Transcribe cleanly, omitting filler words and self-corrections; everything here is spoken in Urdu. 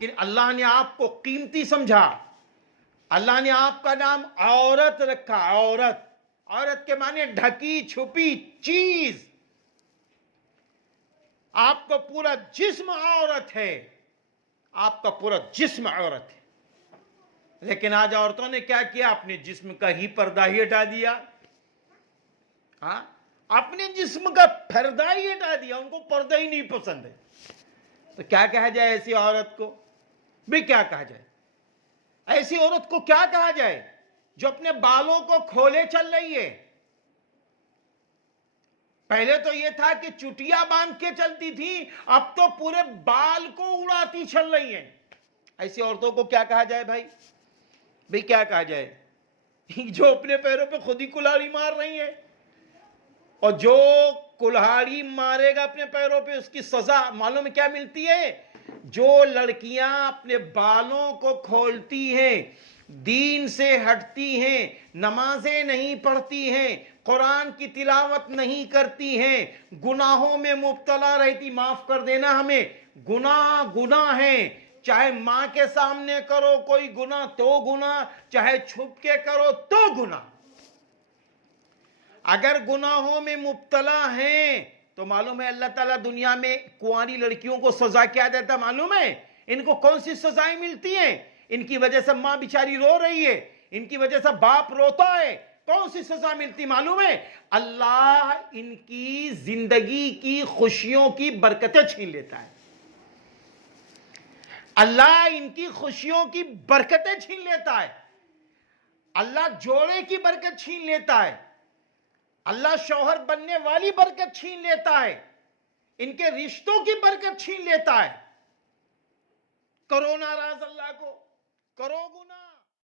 کہ اللہ نے آپ کو قیمتی سمجھا. اللہ نے آپ کا نام عورت رکھا. عورت کے معنی ڈھکی چھپی چیز. آپ کا پورا جسم عورت ہے. آپ کا پورا جسم عورت ہے. لیکن آج عورتوں نے کیا کیا؟ اپنے جسم کا ہی پردہ ہی ہٹا دیا. ہاں، اپنے جسم کا پردہ ہی ہٹا دیا. ان کو پردہ ہی نہیں پسند ہے. تو کیا کہا جائے ایسی عورت کو؟ بھی کیا کہا جائے ایسی عورت کو؟ کیا کہا جائے جو اپنے بالوں کو کھولے چل رہی ہے؟ پہلے تو یہ تھا کہ چٹیا باندھ کے چلتی تھی، اب تو پورے بال کو اڑاتی چل رہی ہیں. ایسی عورتوں کو کیا کہا جائے بھائی؟ کیا کہا جائے؟ جو اپنے پیروں پہ خود ہی کلہاڑی مار رہی ہیں. اور جو کلہاڑی مارے گا اپنے پیروں پہ، اس کی سزا معلوم ہے کیا ملتی ہے؟ جو لڑکیاں اپنے بالوں کو کھولتی ہیں، دین سے ہٹتی ہیں، نمازیں نہیں پڑھتی ہیں، قرآن کی تلاوت نہیں کرتی ہیں، گناہوں میں مبتلا رہتی، معاف کر دینا ہمیں، گناہ ہیں. چاہے ماں کے سامنے کرو کوئی گناہ تو گناہ، چاہے چھپ کے کرو تو گناہ. اگر گناہوں میں مبتلا ہیں تو معلوم ہے اللہ تعالیٰ دنیا میں کنواری لڑکیوں کو سزا کیا دیتا معلوم ہے؟ ان کو کون سی سزائیں ملتی ہیں؟ ان کی وجہ سے ماں بیچاری رو رہی ہے، ان کی وجہ سے باپ روتا ہے، کون سی سزا ملتی معلوم ہے؟ اللہ ان کی زندگی کی خوشیوں کی برکتیں چھین لیتا ہے. اللہ ان کی خوشیوں کی برکتیں چھین لیتا ہے. اللہ جوڑے کی برکت چھین لیتا ہے. اللہ شوہر بننے والی برکت چھین لیتا ہے. ان کے رشتوں کی برکت چھین لیتا ہے. کرو ناراض اللہ کو، کرو گناہ.